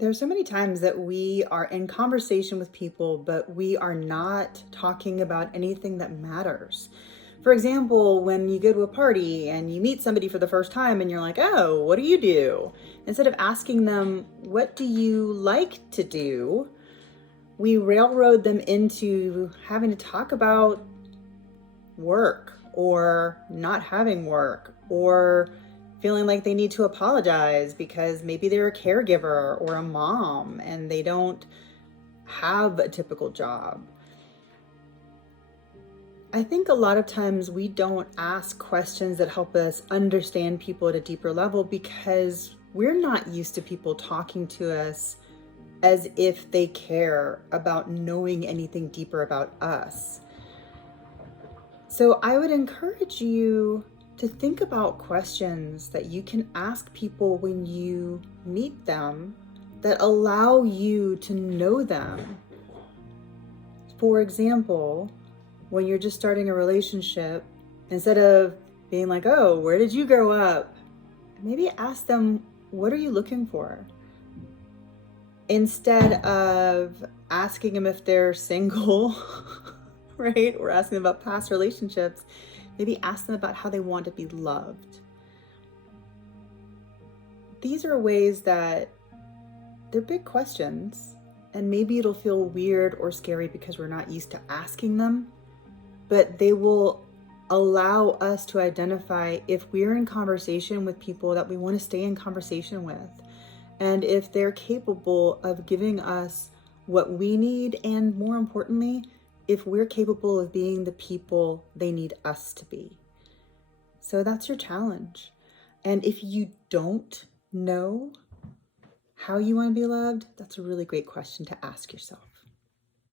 There's so many times that we are in conversation with people, but we are not talking about anything that matters. For example, when you go to a party and you meet somebody for the first time and you're like, oh, what do you do? Instead of asking them, what do you like to do? We railroad them into having to talk about work or not having work or feeling like they need to apologize because maybe they're a caregiver or a mom and they don't have a typical job. I think a lot of times we don't ask questions that help us understand people at a deeper level because we're not used to people talking to us as if they care about knowing anything deeper about us. So I would encourage you to think about questions that you can ask people when you meet them that allow you to know them. For example, when you're just starting a relationship, instead of being like, oh, where did you grow up? Maybe ask them, what are you looking for? Instead of asking them if they're single, right? Or asking them about past relationships, maybe ask them about how they want to be loved. These are ways that they're big questions, and maybe it'll feel weird or scary because we're not used to asking them, but they will allow us to identify if we're in conversation with people that we want to stay in conversation with, and if they're capable of giving us what we need, and more importantly, if we're capable of being the people they need us to be. So that's your challenge. And if you don't know how you want to be loved, that's a really great question to ask yourself.